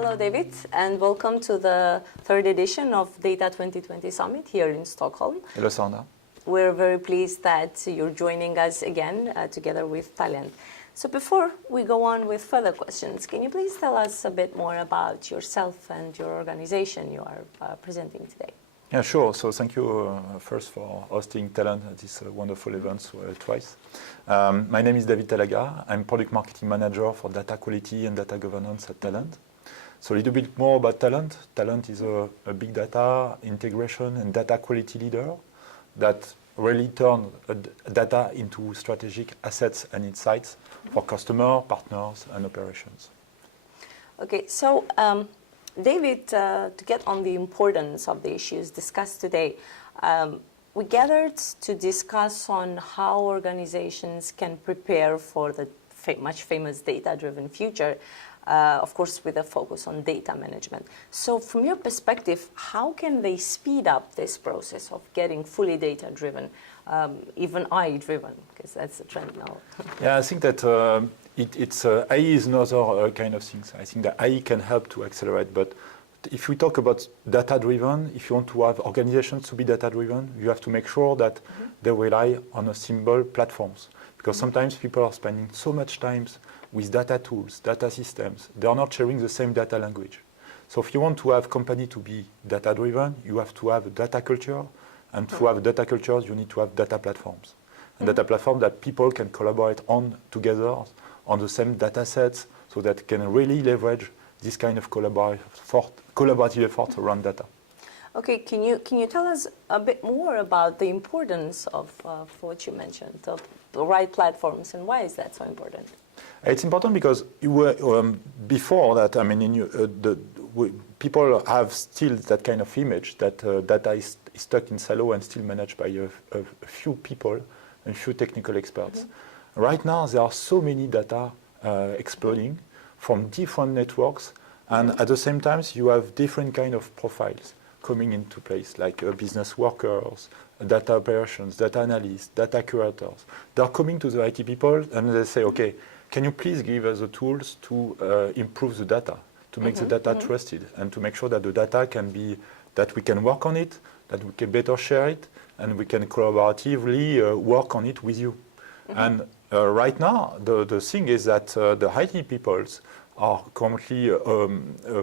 Hello, David, and welcome to the third edition of Data 2020 Summit here in Stockholm. Hello, Sandra. We're very pleased that you're joining us again together with Talend. So before we go on with further questions, can you please tell us a bit more about yourself and your organization you are presenting today? Yeah, sure. So thank you first for hosting Talend at this wonderful event twice. My name is David Talaga. I'm Product Marketing Manager for Data Quality and Data Governance at Talend. So a little bit more about Talend. Talend is a big data integration and data quality leader that really turn data into strategic assets and insights for customers, partners, and operations. Okay, so David, to get on the importance of the issues discussed today, we gathered to discuss on how organizations can prepare for the much famous data-driven future, of course with a focus on data management. So from your perspective, how can they speed up this process of getting fully data-driven, even AI-driven, because that's the trend now? Yeah, I think that AI is another kind of thing. I think that AI can help to accelerate, but if we talk about data-driven, if you want to have organizations to be data-driven, you have to make sure that they rely on a simple platforms. Because sometimes people are spending so much time with data tools, data systems, they are not sharing the same data language. So if you want to have company to be data-driven, you have to have a data culture, and to have data cultures, you need to have data platforms. And data platforms that people can collaborate on together on the same data sets, so that can really leverage this kind of collaborative effort around data. Okay, can you tell us a bit more about the importance of what you mentioned, of the right platforms, and why is that so important? It's important because you were, before that, I mean, people have still that kind of image that data is stuck in silo and still managed by a few people and few technical experts. Right now, there are so many data exploding from different networks, and at the same time, you have different kind of profiles coming into place, like business workers, data operations, data analysts, data curators. They are coming to the IT people and they say, okay, can you please give us the tools to improve the data, to make the data trusted, and to make sure that the data can be, that we can work on it, that we can better share it, and we can collaboratively work on it with you. And right now, the thing is that the IT peoples are currently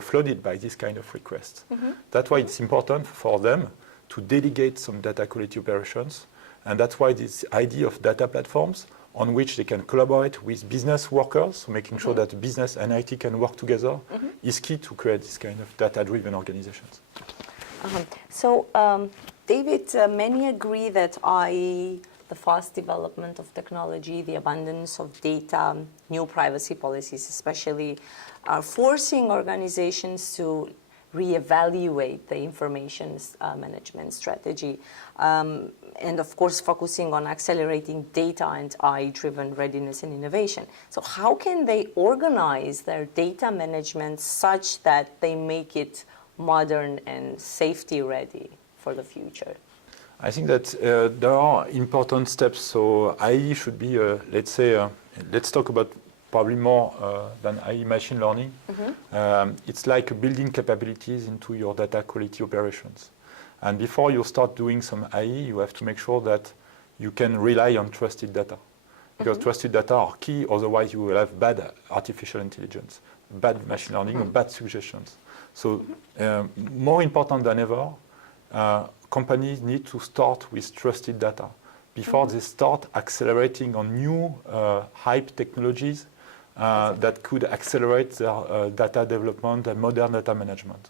flooded by this kind of requests. That's why it's important for them to delegate some data quality operations, and that's why this idea of data platforms on which they can collaborate with business workers, so making sure that business and IT can work together is key to create this kind of data-driven organizations. So, David, many agree that the fast development of technology, the abundance of data, new privacy policies especially, are forcing organizations to reevaluate the information management strategy, and of course focusing on accelerating data and AI-driven readiness and innovation. So how can they organize their data management such that they make it modern and safety ready for the future? I think that there are important steps. So AI should be, let's say, let's talk about probably more than AI machine learning. It's like building capabilities into your data quality operations. And before you start doing some AI, you have to make sure that you can rely on trusted data. Because trusted data are key, otherwise you will have bad artificial intelligence, bad machine learning, or bad suggestions. So more important than ever, companies need to start with trusted data before they start accelerating on new hype technologies that could accelerate their data development and modern data management.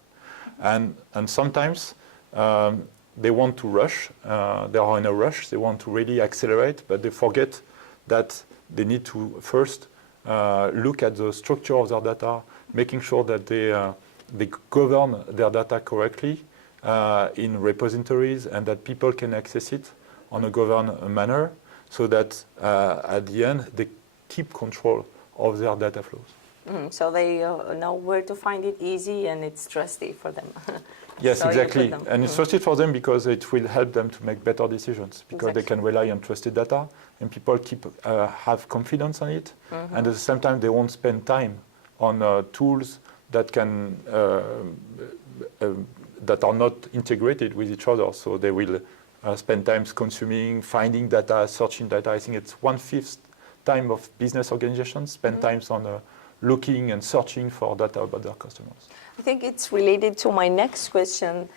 And sometimes they want to rush, they are in a rush, they want to really accelerate, but they forget that they need to first look at the structure of their data, making sure that they govern their data correctly in repositories, and that people can access it on a governed manner, so that at the end they keep control of their data flows. So they know where to find it easy, and it's trusty for them. Yes, so exactly. And it's trusted for them because it will help them to make better decisions, because they can rely on trusted data, and people have confidence on it. And at the same time, they won't spend time on tools that can that are not integrated with each other. So they will spend time consuming, finding data, searching data. I think it's 1/5 time of business organizations spend times on looking and searching for data about their customers. I think it's related to my next question.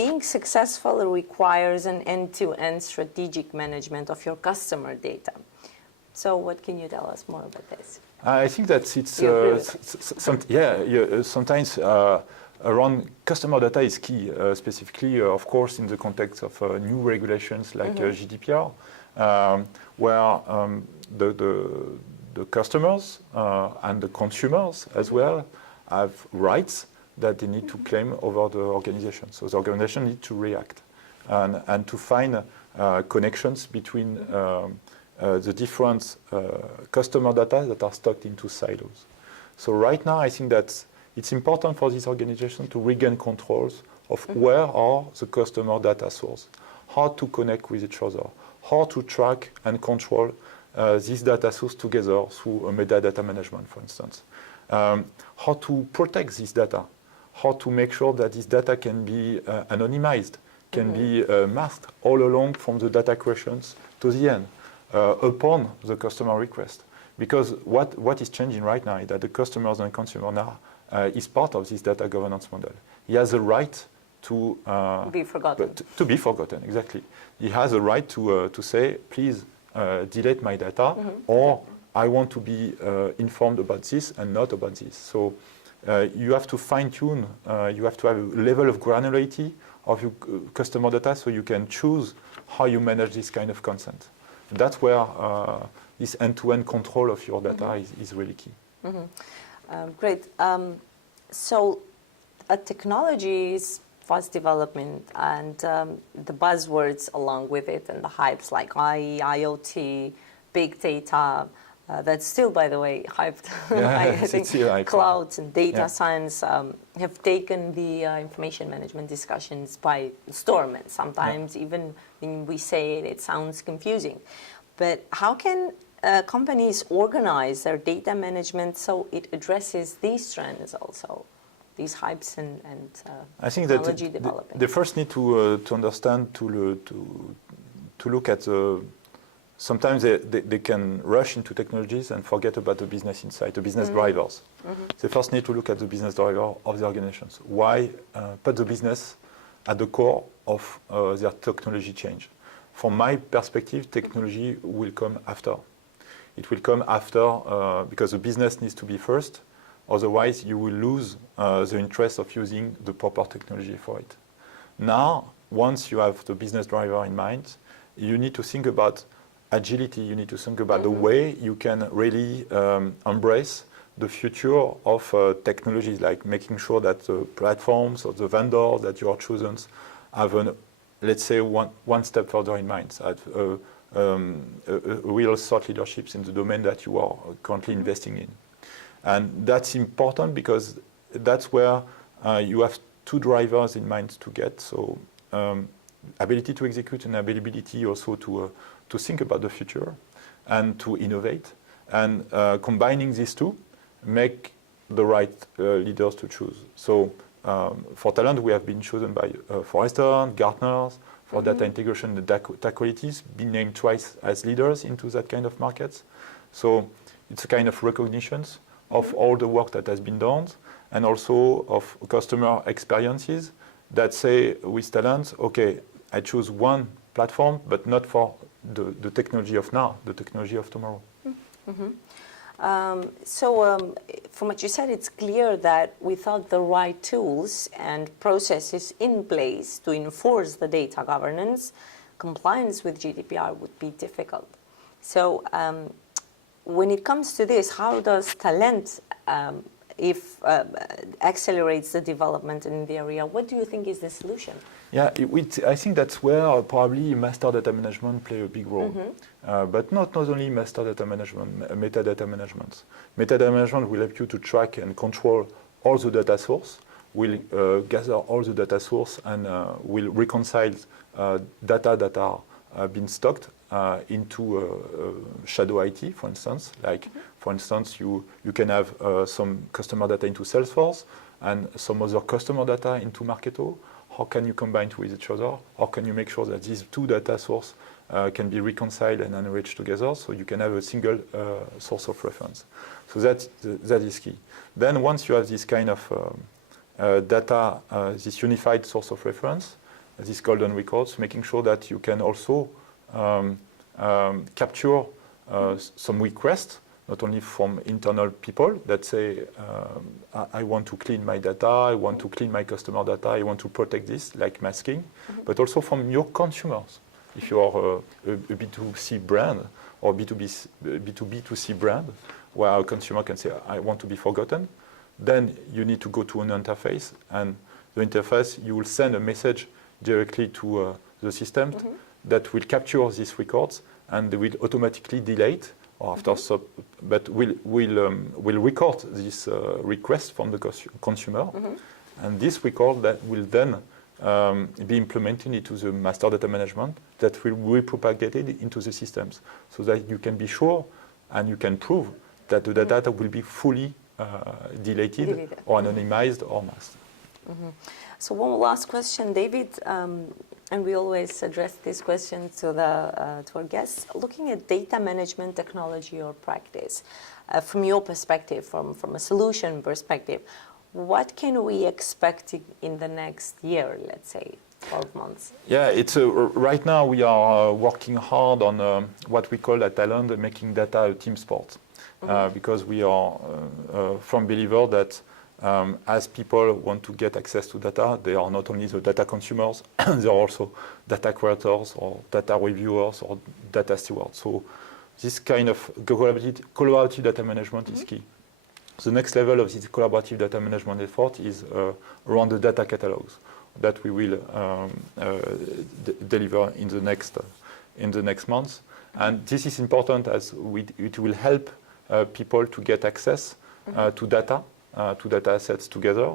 Being successful requires an end-to-end strategic management of your customer data. So what can you tell us more about this? I think that it's sometimes around customer data is key, specifically, of course, in the context of new regulations like GDPR, where the customers and the consumers as well have rights that they need to claim over the organization. So the organization needs to react and to find connections between the different customer data that are stocked into silos. So right now, I think that it's important for this organization to regain controls of where are the customer data sources, how to connect with each other, how to track and control these data sources together through metadata management, for instance. How to protect this data, how to make sure that this data can be anonymized, can be masked all along from the data questions to the end upon the customer request. Because what is changing right now is that the customers and consumer now is part of this data governance model. He has a right to be forgotten. To be forgotten, exactly. He has a right to say, please delete my data, or I want to be informed about this and not about this. So you have to fine-tune, you have to have a level of granularity of your customer data so you can choose how you manage this kind of consent. That's where this end-to-end control of your data is really key. Great. So technology is fast development, and the buzzwords along with it and the hypes like IoT, big data, that's still, by the way, hyped. I think clouds and data science have taken the information management discussions by storm, and sometimes even when we say it, it sounds confusing. But how can companies organize their data management so it addresses these trends also, these hypes and I think technology that development? they first need to understand, to look at sometimes they can rush into technologies and forget about the business inside, the business drivers. They first need to look at the business driver of the organizations. Why put the business at the core of their technology change? From my perspective, technology will come after. It will come after because the business needs to be first. Otherwise, you will lose the interest of using the proper technology for it. Now, once you have the business driver in mind, you need to think about agility. You need to think about the way you can really embrace the future of technologies, like making sure that the platforms or the vendors that you are chosen have let's say one step further in mind, real thought leaderships in the domain that you are currently investing in. And that's important because that's where you have two drivers in mind to get. So ability to execute and ability also to think about the future and to innovate. And combining these two make the right leaders to choose. So for Talend, we have been chosen by Forrester, Gartner, for data integration and data qualities, been named twice as leaders into that kind of markets. So it's a kind of recognition of all the work that has been done and also of customer experiences that say with Talend, okay, I choose one platform, but not for the technology of now, the technology of tomorrow. From what you said, it's clear that without the right tools and processes in place to enforce the data governance, compliance with GDPR would be difficult. So when it comes to this, how does Talend accelerates the development in the area? What do you think is the solution? Yeah, I think that's where probably master data management play a big role. But not only master data management, metadata management. Metadata management will help you to track and control all the data source, will gather all the data source and will reconcile data that are being stocked into shadow IT, for instance. Like, for instance, you can have some customer data into Salesforce and some other customer data into Marketo. How can you combine with each other? How can you make sure that these two data sources can be reconciled and enriched together so you can have a single source of reference? So that is key. Then once you have this kind of data, this unified source of reference, these golden records, making sure that you can also capture some requests, not only from internal people that say, I want to clean my data, I want to clean my customer data, I want to protect this, like masking, but also from your consumers. If you are a B2C brand or B2B2C brand, where a consumer can say, I want to be forgotten, then you need to go to an interface, and the interface, you will send a message directly to the system that will capture these records, and they will automatically delete or after but will record this request from the consumer, and this record that will then be implemented into the master data management that will be propagated into the systems, so that you can be sure and you can prove that the data will be fully deleted or anonymized or masked. So one last question, David, and we always address this question to our guests. Looking at data management technology or practice, from your perspective, from a solution perspective, what can we expect in the next year, let's say, 12 months? Yeah, it's right now we are working hard on what we call at Talend making data a team sport, because we are firm believer that as people want to get access to data, they are not only the data consumers, they are also data creators or data reviewers or data stewards. So this kind of collaborative data management is key. The next level of this collaborative data management effort is around the data catalogs that we will deliver in the next months. And this is important as it will help people to get access to data assets together,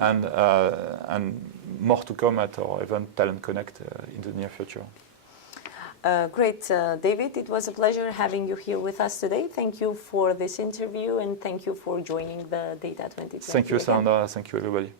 and more to come at our event Talend Connect in the near future. Great, David. It was a pleasure having you here with us today. Thank you for this interview, and thank you for joining the Data 2020. Thank you, Sandra. Thank you, everybody.